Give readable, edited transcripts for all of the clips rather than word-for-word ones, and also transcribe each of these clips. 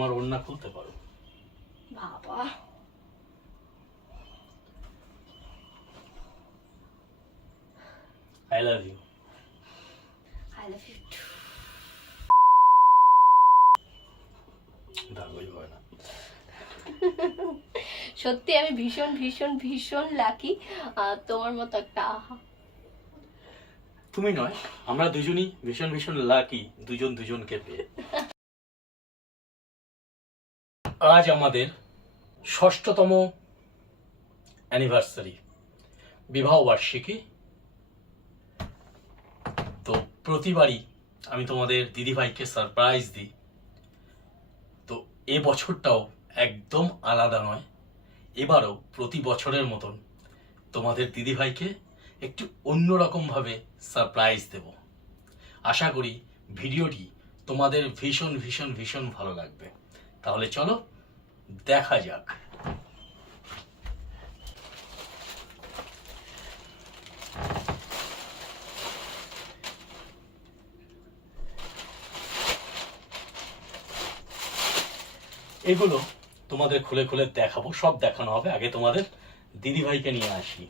তোমার ওড়না খুলতে পারো। বাবা I love you. I love you too. দাঁড়াই হয় না। সত্যি আমি ভীষণ ভীষণ ভীষণ লাকি তোমার মতো একটা তুমি নয়, আমরা দুজনই ভীষণ ভীষণ লাকি দুজন দুজনকে পেয়ে। আজ আমাদের ৬ষ্ঠতম অ্যানিভার্সারি, বিবাহ বার্ষিকী। তো প্রতিবারই আমি তোমাদের দিদিভাইকে সারপ্রাইজ দিই, তো এ বছরটাও একদম আলাদা নয়। এবারও প্রতি বছরের মতন তোমাদের দিদিভাইকে একটু অন্যরকমভাবে সারপ্রাইজ দেব। আশা করি ভিডিওটি তোমাদের ভীষণ ভীষণ ভীষণ ভালো লাগবে। তাহলে চলো দেখা যাক। এগুলো তোমাদের খুলে খুলে দেখাবো, সব দেখানো হবে। আগে তোমাদের দিদিভাইকে নিয়ে আসি।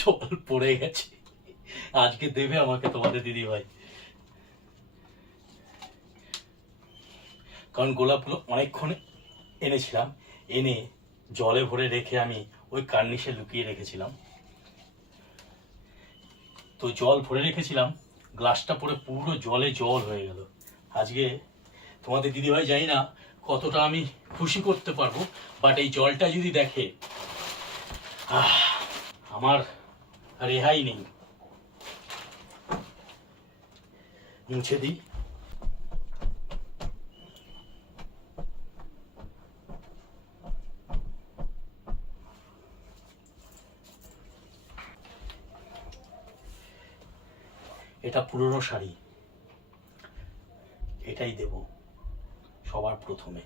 জল পড়ে গেছে, আজকে দেবে আমাকে তোমাদের দিদিভাই। কারণ গোলাপগুলো অনেকক্ষণ এনেছিলাম, এনে জলে ভরে রেখে আমি ওই কার্নিশে লুকিয়ে রেখেছিলাম। তো জল ভরে রেখেছিলাম, গ্লাসটা পরে পুরো জলে জল হয়ে গেল। আজকে তোমাদের দিদিভাই জানি না কতটা আমি খুশি করতে পারবো, বাট এই জলটা যদি দেখে আমার রেহাই নেই। মুছে দিই। এটা পুরনো শাড়ি, এটাই দেব সবার প্রথমে।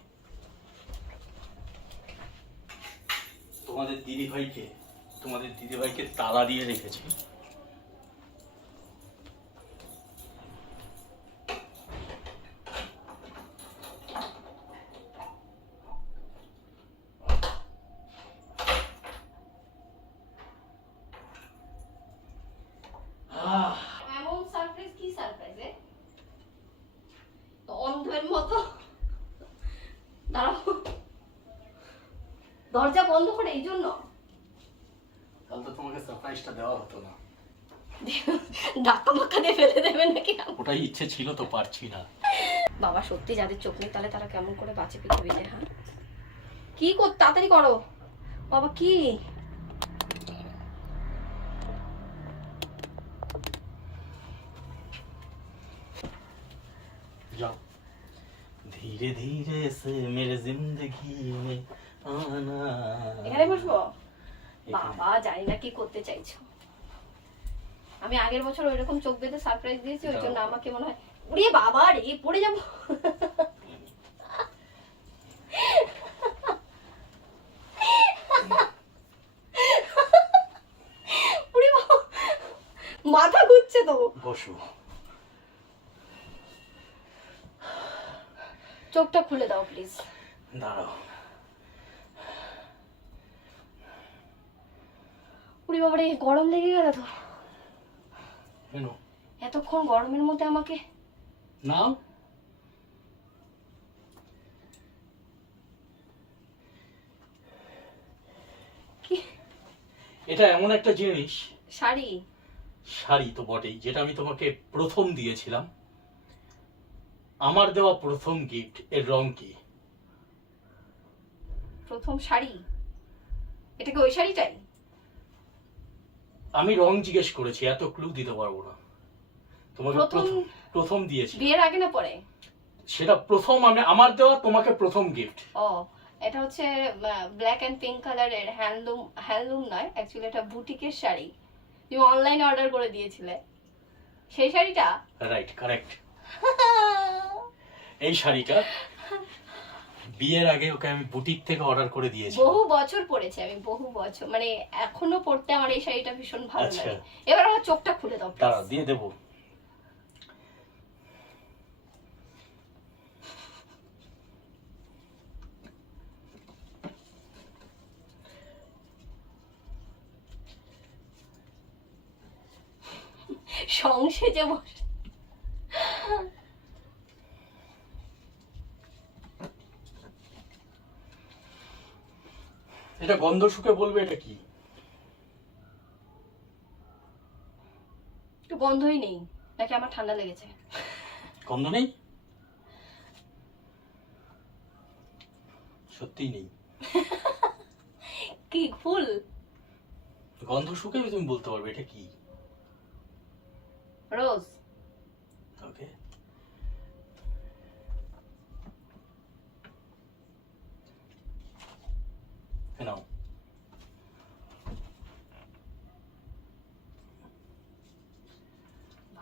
তোমাদের দিদিভাইকে তালা দিয়ে রেখেছি। এমন সারপ্রাইজ, কি সারপ্রাইজ অন্ধের মতো দাঁড়াও, দরজা বন্ধ করে এই জন্য? তাহলে তো তোমাকে সারপ্রাইজটা দেওয়া হতো না। ধাক্কা মাক্কা দিয়ে ফেলে দেবে নাকি? ওটাই ইচ্ছে ছিল, তো পারছি না। বাবা সত্যি যাদের চোখ নেই তাহলে তারা কেমন করে বাঁচে পৃথিবীতে? হ্যাঁ কি কর, তাড়াতাড়ি করো বাবা। কি जाओ धीरे धीरे से मेरे जिंदगी में आना। এখানে বসবো? বাবা জানি না কি করতে চাইছো। আমি আগের বছর ওইরকম চোখ বেঁধে সারপ্রাইজ দিয়েছি, ওই জন্য আমাকে মনে হয় উড়িয়ে বাবা রে পড়ে যাবো। মাথা ঘুরছে তো। বসো। চোখটা খুলে দাও প্লিজ। দাঁড়াও। উড়ি বাবারে গরম লেগে গেল তো। কেন? এতক্ষণ গরমের মধ্যে আমাকে নাও। কি? এটা এমন একটা জিনিস, শাড়ি? শাড়ি তো বটেই, যেটা আমি তোমাকে প্রথম দিয়েছিলাম, আমার দেওয়া প্রথম গিফট। এর রং কি? প্রথম শাড়ি? এটা কি ওই শাড়িটাই? আমি রং জিজ্ঞেস করেছি, এত ক্লু দিতে পারবো না তোমাকে। প্রথম? প্রথম দিয়েছি। বিয়ের আগে না পরে? সেটা প্রথম, আমি আমার দেওয়া তোমাকে প্রথম গিফট। ও, এটা হচ্ছে ব্ল্যাক এন্ড পিঙ্ক কালারের হ্যান্ডলুম নয়, অ্যাকচুয়ালি এটা বুটিকের শাড়ি। তুমি অনলাইনে অর্ডার করে দিয়েছিলে সেই শাড়িটা? Right, correct. এই শাড়িটা বিয়ের আগে ওকে আমি বুটিক থেকে অর্ডার করে দিয়েছি। বহু বছর পরেছি আমি, বহু বছর, মানে এখনো পরতে আমার এই শাড়িটা ভীষণ ভালো আচ্ছা। লাগে। এবার আমার চোখটা খুলে দাও দাঁড়া, please। দিয়ে দেবো। সংসেজে বসে। এটা গন্ধ শুকে বলবে এটা কি? একটু গন্ধই নেই, নাকি আমার ঠান্ডা লেগেছে? গন্ধ নেই? সত্যি নেই? কি ফুল? গন্ধ শুকে তুমি বলতে পারবে এটা কি? রোজ? ওকে। নাও।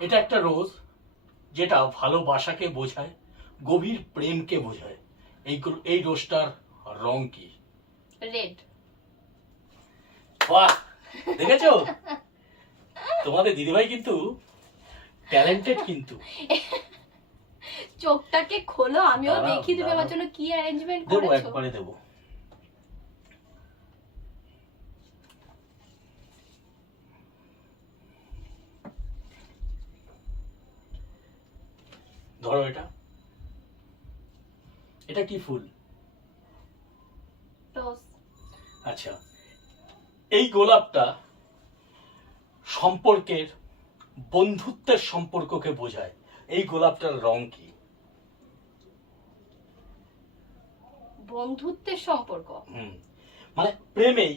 এটা একটা রোজ, যেটা ভালোবাসাকে বোঝায়, গভীর প্রেমকে বোঝায়। এই রোজটার রং কি? রেড। বাহ, দেখেছো? তোমাদের দিদিভাই কিন্তু ট্যালেন্টেড কিন্তু। চোখটাকে খোলো, আমিও দাঁড়াও, দেখি তুমি আমার দাঁড়াও। জন্য কি অ্যারেঞ্জমেন্ট দেবো, করেছো। একবারে দেবো। ধরো এটা। এটা কি ফুল? রোজ। আচ্ছা, এই গোলাপটা সম্পর্কের, বন্ধুত্বের সম্পর্ককে বোঝায়। এই গোলাপটার রং কি? বন্ধুত্বের সম্পর্ক? মানে প্রেমেই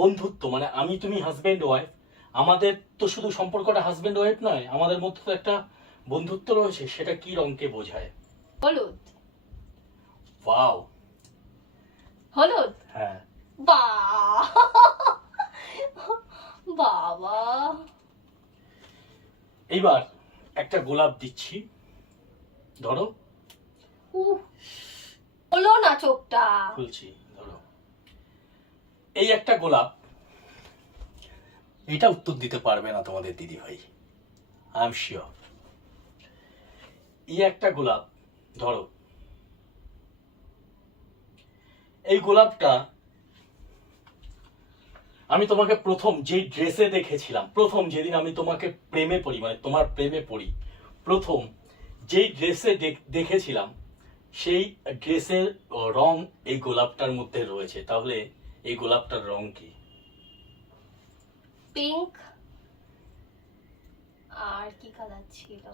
বন্ধুত্ব, মানে আমি তুমি হাজবেন্ড ওয়াইফ, আমাদের তো শুধু সম্পর্কটা হাজবেন্ড ওয়াইফ নয়, আমাদের মধ্যে তো একটা বন্ধুত্ব রয়েছে। সেটা কি রংকে বোঝায়? হলুদ। ওয়াও। হলুদ? হ্যাঁ। বাবা। এইবার একটা গোলাপ দিচ্ছি, ধরো। হলো না চোখটা। খুলছি, ধরো। এই একটা গোলাপ। এটা উত্তর দিতে পারবে না তোমাদের দিদি ভাই, আই এম শিওর। এই একটা গোলাপ, ধরো। এই গোলাপটা আমি তোমাকে প্রথম যেই ড্রেসে দেখেছিলাম, প্রথম যেদিন আমি তোমাকে প্রেমে পড়ি, মানে তোমার প্রেমে পড়ি, প্রথম যেই ড্রেসে দেখেছিলাম, সেই ড্রেসের রং এই গোলাপটার মধ্যে রয়েছে। তাহলে এই গোলাপটার রং কি? পিঙ্ক। আর কি কালার ছিল?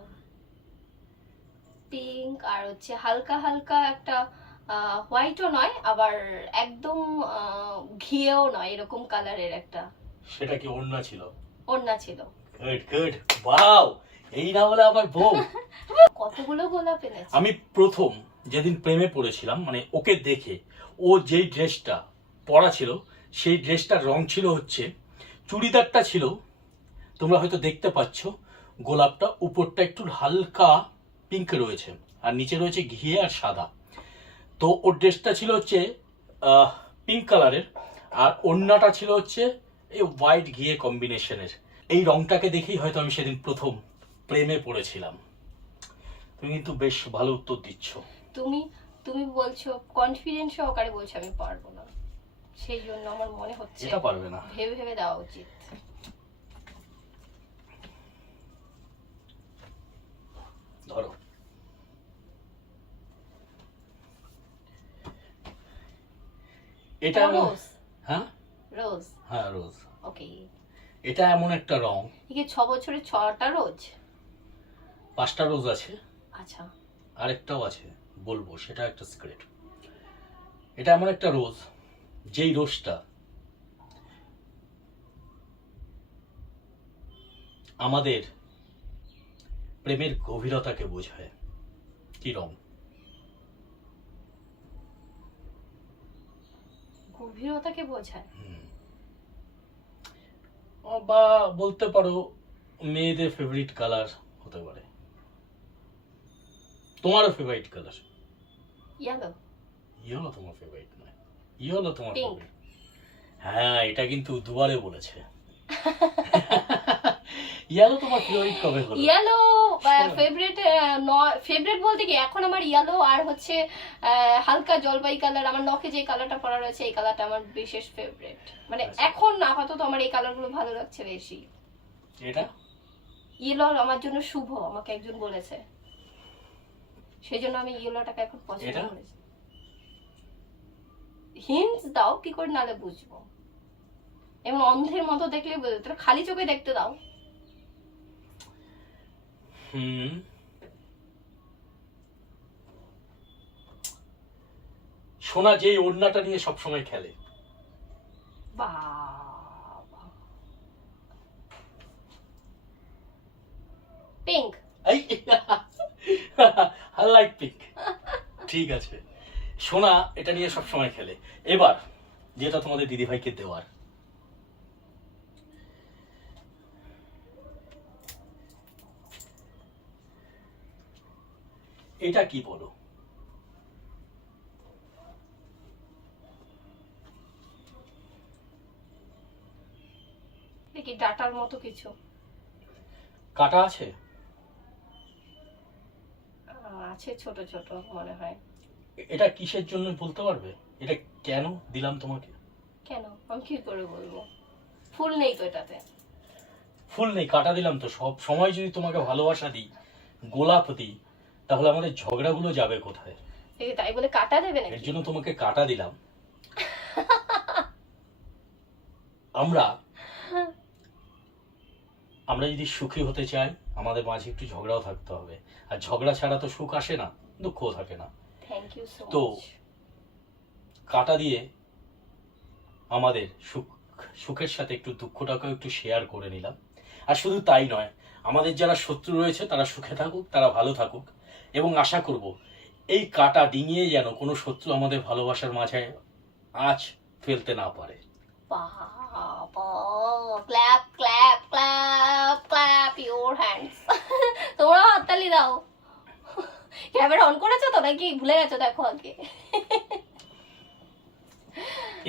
পিঙ্ক, আর হচ্ছে হালকা হালকা একটা হোয়াইটও নয়, আবার একদম ঘিয়েও নয়, এরকম কালারের একটা। সেটা কি ওড়না ছিল? ওড়না ছিল। Good good, wow. এই না হলে আবার বউ। কতগুলো গোলাপ এনেছে। আমি প্রথম যেদিন প্রেমে পড়েছিলাম, মানে ওকে দেখে, ও যেই ড্রেসটা পরা ছিল, সেই ড্রেসটার রং ছিল হচ্ছে, চুড়িদারটা ছিল, তোমরা হয়তো দেখতে পাচ্ছ, গোলাপটা উপরটা একটু হালকা পিঙ্ক রয়েছে, আর নিচে রয়েছে ঘিয়ে আর সাদা। তো ওর ড্রেসটা ছিল হচ্ছে পিঙ্ক কালারের, আর ওড়নাটা ছিল হচ্ছে এই হোয়াইট ঘিয়ে কম্বিনেশনের। এই রংটাকে দেখেই হয়তো আমি সেদিন প্রথম প্রেমে পড়েছিলাম। তুমি কিন্তু বেশ ভালো উত্তর দিচ্ছ। তুমি তুমি বলছো, কনফিডেন্স সহকারে বলছো আমি পারবো না, সেই জন্য আমার মনে হচ্ছে এটা পারবে না। ভেবে ভেবে দেওয়া উচিত। ধরো। এটা রোজ। হ্যাঁ রোজ। হ্যাঁ রোজ। ওকে। এটা এমন একটা রং, কি 6 বছরে 6টা রোজ? 5টা রোজ আছে, আচ্ছা। আরেকটাও আছে বলবো, সেটা একটা সিক্রেট। এটা এমন একটা রোজ, যেই রোজটা আমাদের প্রেমের গভীরতাকে বোঝায়। কি রং? গভীরতাকে বোঝায়। বা বলতে পারো মেয়েদের ফেভারিট কালার হতে পারে, তোমারও ফেভারিট কালার। ইয়েলো। ইয়েলো তোমার ফেভারিট নয়, ইয়েলো তোমার Pink. ফেভারিট। হ্যাঁ, এটা কিন্তু দুবারে বলেছে। ইয়েলো তোমার ফেভারিট কবে হলো? ইয়েলো ফেভারিট ফেভারিট বলতে কি এখন আমার ইয়েলো আর হচ্ছে হালকা জলপাই কালার, আমার নখে যে কালারটা পরা রয়েছে এই কালারটা আমার বিশেষ ফেভারিট। মানে আচ্ছা। এখন আপাতত আমার এই কালারগুলো ভালো লাগছে বেশি। এটা ইয়েলো আমার জন্য শুভ, আমাকে একজন বলেছে, সেই জন্য আমি ইয়েলোটাকে এখন পছন্দ এটা? করেছি। হিন্টস দাও, কি করে নালে বুঝবো? এমন অন্ধের মতো দেখলে বুঝবে, তোরা খালি চোখে দেখতে দাও। সোনা যে ওড়নাটা নিয়ে সবসময় খেলে। বাবা। পিঙ্ক। এই আই লাইক পিঙ্ক। ঠিক আছে, সোনা এটা নিয়ে সবসময় খেলে। এবার যেটা তোমাদের দিদিভাইকে দেওয়ার, এটা কি বলো? দেখি ডাটার মতো কিছু কাটা আছে? আছে, ছোট ছোট মনে হয়। এটা কিসের জন্য বলতে পারবে? এটা কেন দিলাম তোমাকে? কেন আমি কি করে বলবো? ফুল নেই তো এটাতে। ফুল নেই, কাটা দিলাম তো। সব সময় যদি তোমাকে ভালোবাসা দিই, গোলাপ দিই, তাহলে আমাদের ঝগড়াগুলো যাবে কোথায়? দেখি তাই বলে কাটা দেবে এর নাকি? জন্য তোমাকে কাটা দিলাম। আমরা আমরা যদি সুখী হতে চাই, আমাদের মাঝে একটু ঝগড়াও থাকতে হবে। আর ঝগড়া ছাড়া তো সুখ আসে না, দুঃখও থাকে না। থ্যাংক ইউ সো তো মাচ। কাটা দিয়ে আমাদের সুখের সাথে একটু দুঃখটাকেও একটু শেয়ার করে নিলাম। আর শুধু তাই নয়, আমাদের যারা শত্রু রয়েছে তারা সুখে থাকুক, তারা ভালো থাকুক, এবং আশা করব এই কাটা ডিঙিয়ে যেন কোনো শত্রু আমাদের ভালোবাসার মাঝে আঁচ ফেলতে না পারে। বাবা, clap clap clap clap your hands. তোমরা হাততালি দাও। ক্যামেরা অন করেছো তো নাকি ভুলে গেছো? দেখো আগে।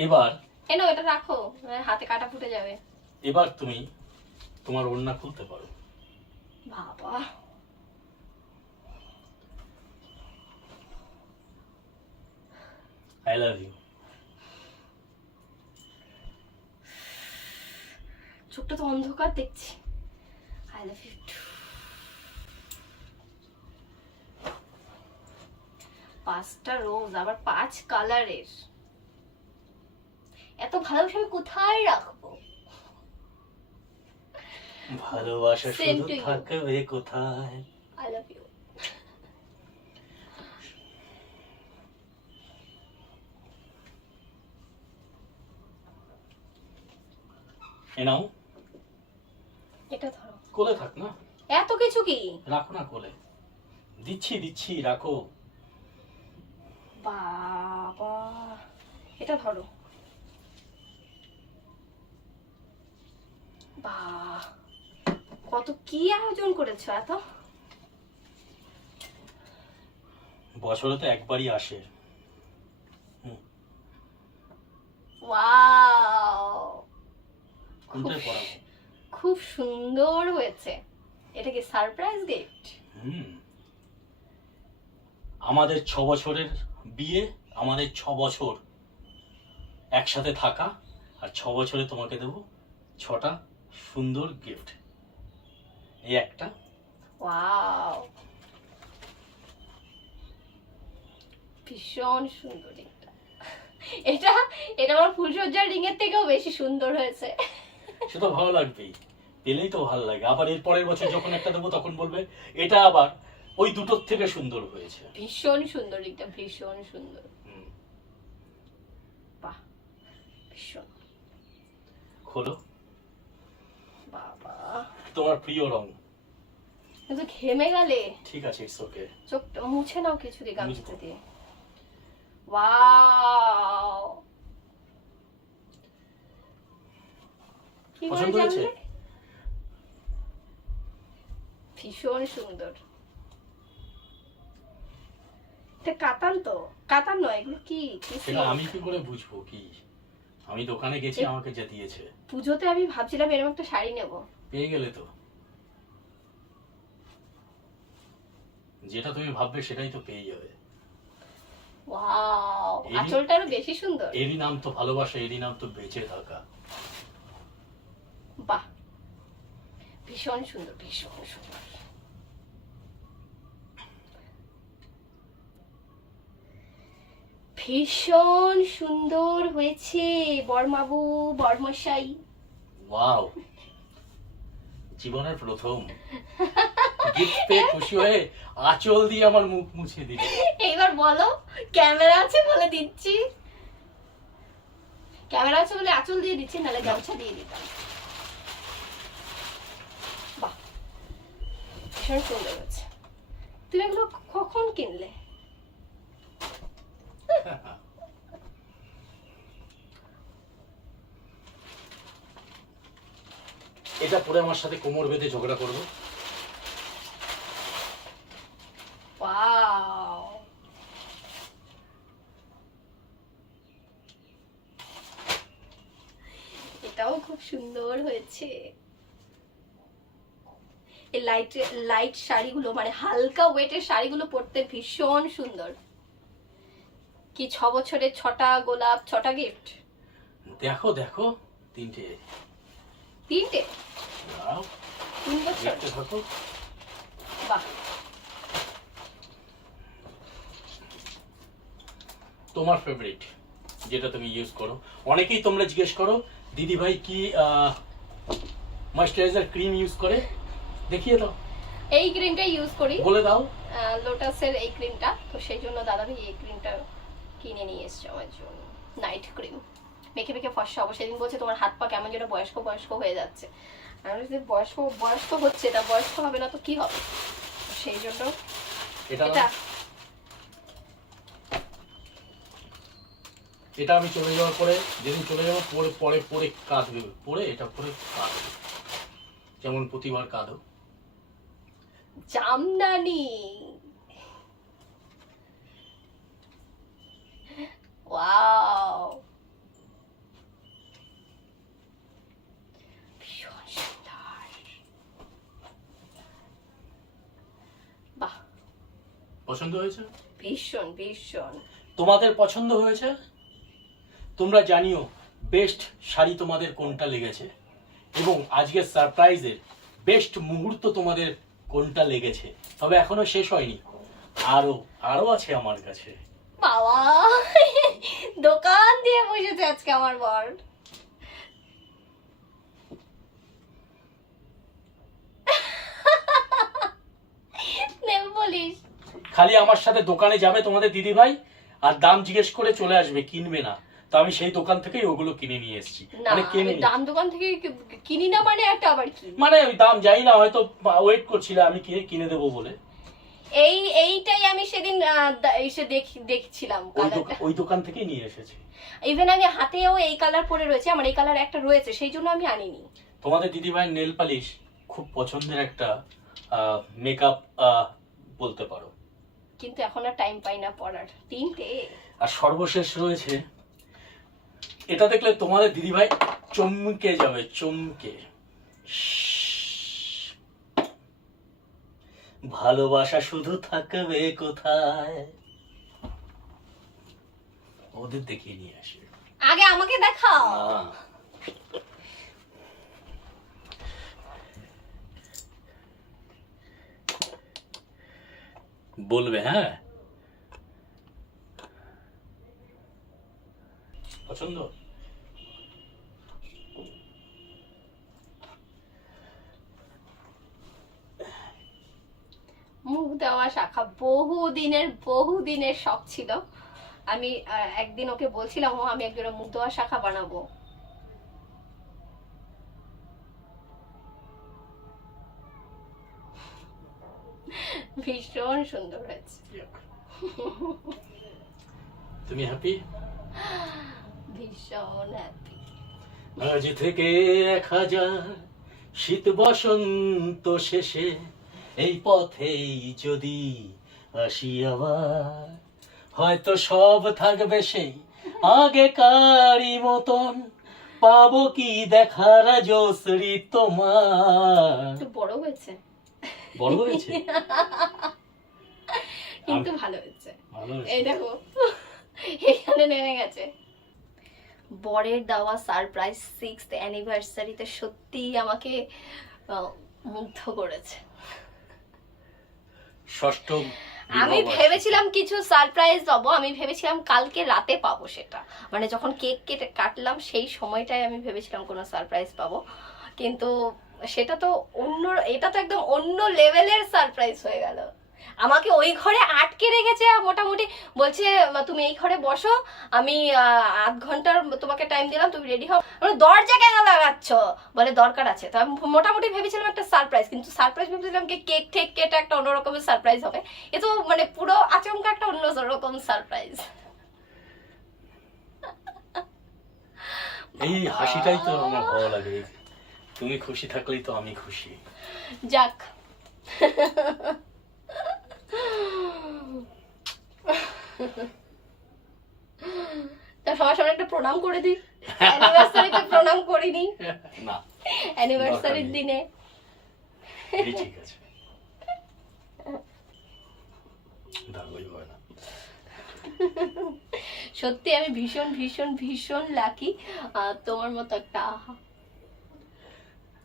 এবার এনো এটা রাখো, হাতে কাটা ফুটে যাবে। এবার তুমি তোমার ওড়না খুলতে পারো। বাবা, আই লাভ ইউ। চোখটা তো অন্ধকার দেখছি। I love you too. 5টা রোজ, আবার 5 কালারের। এত ভালোবাসা আমি কোথায় রাখবো? ভালোবাসা Same শুধু to you. থাকবে কোথায়? I love you. এ নাও, এটা ধরো। কোলে থাক না, এত কিছু কি? রাখো না কোলে। দিচ্ছি দিচ্ছি, রাখো। বাবা, এটা ধরো। বাহ, কত কি আয়োজন করেছো এত। বছরে তো একবারই আসে। ওয়াও, কোনটায় পড়াবো? খুব সুন্দর হয়েছে। এটা কি সারপ্রাইজ গিফট? আমাদের 6 বছরের বিয়ে, আমাদের 6 বছর একসাথে থাকা, আর 6 বছরে তোমাকে দেব 6টা সুন্দর গিফট। এই একটা, ওয়াও, ভীষণ সুন্দর রিংটা। এটা এটা আমার ফুলসজ্জার রিং এর থেকেও বেশি সুন্দর হয়েছে। সে তো ভালো লাগবেই, পেলেই তো ভালো লাগে। আবার এর পরের বছর যখন একটা দেবো তখন বলবে এটা আবার ওই দুটোর থেকে সুন্দর হয়েছে। ভীষণ সুন্দর রিংটা, ভীষণ সুন্দর। বাহ, ভীষণ। খোলো। বাবা, তোমার প্রিয় রং। কিন্তু ঘেমে গেলে। ঠিক আছে, ইটস ওকে। চোখটা মুছে নাও কিছু দিয়ে, গামছা মুছবো। দিয়ে। ওয়াও, কি করে পছন্দ হয়েছে? জানলে? ভীষণ সুন্দর। এটা কাতান তো? কাতান নয়, এগুলো কি? সেটা আমি কি করে বুঝবো? কি, আমি দোকানে গেছি, আমাকে যা দিয়েছে। পুজোতে আমি ভাবছিলাম এরকম একটা শাড়ি নেব। পেয়ে গেলে তো, যেটা তুমি ভাববে সেটাই তো পেয়ে যাবে। ওয়াও, আঁচলটা আরো বেশি সুন্দর। এরই নাম তো ভালোবাসা, এরই নাম তো বেঁচে থাকা। বাহ, ভীষণ সুন্দর, ভীষণ সুন্দর। ভীষণ সুন্দর হয়েছে বরমাবু, বরমশাই। ওয়াও, জীবনের প্রথম গিফট পেয়ে খুশি হয়ে আঁচল দিয়ে আমার মুখ মুছে দিল। এইবার বলো, ক্যামেরা আছে বলে দিচ্ছি। ক্যামেরা আছে বলে আঁচল দিয়ে দিচ্ছি, নাহলে গামছা দিয়ে দিতাম। বাহ, ভীষণ সুন্দর হয়েছে। তুমি এগুলো কখন কিনলে? এটা পরে আমার সাথে কোমর বেঁধে ঝগড়া করবো। ওয়াও, এটাও খুব সুন্দর হয়েছে। এই লাইট শাড়িগুলো, মানে হালকা ওয়েটের শাড়িগুলো পরতে ভীষণ সুন্দর। কি 6 বছরের 6টা গোলাপ, 6টা গিফট। দেখো দেখো, তিনটে। 3টে? দাঁড়াও, 3 বছর। দেখতে থাকো। বাহ, তোমার ফেভারিট যেটা তুমি ইউজ করো। অনেকেই তোমরা জিজ্ঞেস করো দিদি ভাই কি ময়েশ্চারাইজার ক্রিম ইউজ করে, দেখিয়ে দাও। এই ক্রিমটা ইউজ করি, বলে দাও। লোটাসের এই ক্রিমটা। তো সেই জন্য দাদা ভাই এই ক্রিমটা কিনে নিয়ে এসছে আমার জন্য। নাইট ক্রিম মেখে মেখে ফর্সা হবো। সেদিন বলছে তোমার হাত পা কেমন যেন বয়স্ক বয়স্ক হয়ে যাচ্ছে। আমি যদি বয়স্ক হচ্ছে, এটা বয়স্ক হবে না তো কি হবে? তো সেই জন্য এটা এটা এটা আমি চলে যাওয়ার পরে, যেদিন চলে যাবো পরে পরে পরে কাঁদবে, পরে এটা পরে কাঁদবে, যেমন প্রতিবার কাঁদো। জামদানি। ওয়াও, ভীষণ সুন্দর। বাহ, পছন্দ হয়েছে? ভীষণ ভীষণ। তোমাদের পছন্দ হয়েছে? তোমরা জানিও বেস্ট শাড়ি তোমাদের কোনটা লেগেছে, এবং আজকের সারপ্রাইজের বেস্ট মুহূর্ত তোমাদের কোনটা লেগেছে। তবে এখনো শেষ হয়নি, আরো আরো আছে আমার কাছে। বাবা, দোকান দিয়ে বসেছে আজকে আমার বর। Nail polish. খালি আমার সাথে দোকানে যাবে তোমাদের দিদি ভাই, আর দাম জিজ্ঞেস করে চলে আসবে, কিনবে না। তো আমি সেই দোকান থেকেই ওগুলো কিনে নিয়ে এসেছি। না, মানে কিনে দাম দোকান থেকে কিনি না মানে একটা আবার কি? মানে ওই দাম যাই না, হয়তো ওয়েট করছিল আমি কিনে দেবো বলে। এইটাই আমি সেদিন এসে দেখছিলাম। ওই দোকান থেকেই নিয়ে এসেছি। ইভেন আমি হাতেও এই কালার পরে রয়েছে, আমার এই কালার একটা রয়েছে, সেই জন্য আমি আনিনি। তোমাদের দিদি ভাই নেল পালিশ খুব পছন্দের একটা মেকআপ বলতে পারো, কিন্তু এখন আর টাইম পাই না পরার। 3টে। আর সর্বশেষ রয়েছে এটা, দেখলে তোমাদের দিদি ভাই চমকে যাবে, চমকে। ভালোবাসা শুধু থাকবে কোথায়, ওদের দেখিয়ে নিয়ে আসে। আগে আমাকে দেখাও। বলবে হ্যাঁ। পছন্দ? মুখ দেওয়া শাখা বহু দিনের শখ ছিল। আমি একদিন ওকে বলছিলাম, ও আমি একজোড়া মুখ দেওয়া শাখা বানাবো। ভীষণ সুন্দর হয়েছে। তুমি হ্যাপি? ভীষণ হ্যাপি। আজ থেকে 1000 শীত বসন্ত শেষে এই পথেই যদি আসি আবার, হয়তো সব থাকবে সেই আগেকারই মতন, পাবো কি দেখার জসরি তোমার। একটু বড় হয়েছে, বড় হয়েছে কিন্তু ভালো হয়েছে। ভালো হয়েছে। এই দেখো এখানে নেমে গেছে। বরের দেওয়া সারপ্রাইজ 6th অ্যানিভার্সারিতে সত্যি আমাকে মুগ্ধ করেছে। ষষ্ঠম আমি ভেবেছিলাম কিছু সারপ্রাইজ পাবো, আমি ভেবেছিলাম কালকে রাতে পাবো, সেটা মানে যখন কেক কেটে কাটলাম সেই সময়টায় আমি ভেবেছিলাম কোনো সারপ্রাইজ পাবো, কিন্তু সেটা তো অন্য, এটা তো একদম অন্য লেভেলের সারপ্রাইজ হয়ে গেল। আমাকে ওই ঘরে আটকে রেখেছে, মোটামুটি বলছে তুমি এই ঘরে বসো, আমি আধ ঘন্টার তোমাকে টাইম দিলাম, তুমি রেডি হও। দরজা কেন লাগাচ্ছ? বলে দরকার আছে। তো আমি মোটামুটি ভেবেছিলাম একটা সারপ্রাইজ, কিন্তু সারপ্রাইজ ভেবেছিলাম কি কেক ঠেক কেটে একটা অন্য রকমের সারপ্রাইজ হবে। এ তো মানে পুরো আচমকা একটা অন্য রকম সারপ্রাইজ। এই হাসিটাই তো আমার ভালো লাগে। তুমি খুশি থাকলেই তো আমি খুশি। যাক, তা সবার সামনে একটা প্রণাম করে দিই। অ্যানিভার্সারিতে প্রণাম করিনি, না অ্যানিভার্সারির দিনে। এই ঠিক আছে, দাঁড়াই হয় না। সত্যি আমি ভীষণ ভীষণ ভীষণ লাকি তোমার মতো একটা আহা।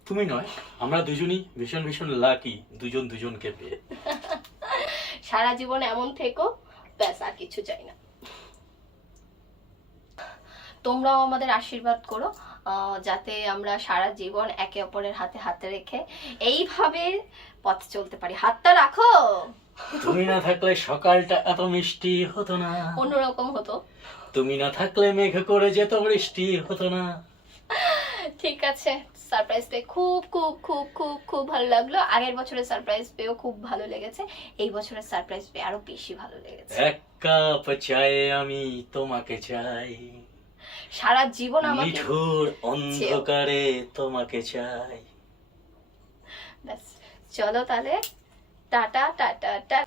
তুমি নয়, আমরা দুজনই ভীষণ ভীষণ লাকি, দুজন দুজনকে পেয়ে। সারা জীবন এমন থেকো, ব্যাস আর কিছু চাই না। তোমরাও আমাদের আশীর্বাদ করো, যাতে আমরা সারা জীবন একে অপরের হাতে হাতে রেখে এইভাবে পথ চলতে পারি। হাতটা রাখো। তুমি না থাকলে সকালটা এত মিষ্টি হতো না, অন্যরকম হতো। তুমি না থাকলে মেঘ করে যেত বৃষ্টি হতো না। ঠিক আছে, সারপ্রাইজ পেয়ে খুব খুব খুব খুব খুব ভালো লাগলো। আগের বছরের সারপ্রাইজ পেয়েও খুব ভালো লেগেছে, এই বছরের সারপ্রাইজ পেয়ে আরো বেশি ভালো লেগেছে। এক কাপ চায়ে আমি তোমাকে চাই, সারা জীবন আমাকে নিঠুর অন্ধকারে তোমাকে চাই। ব্যাস চলো তাহলে, টাটা টাটা টাটা।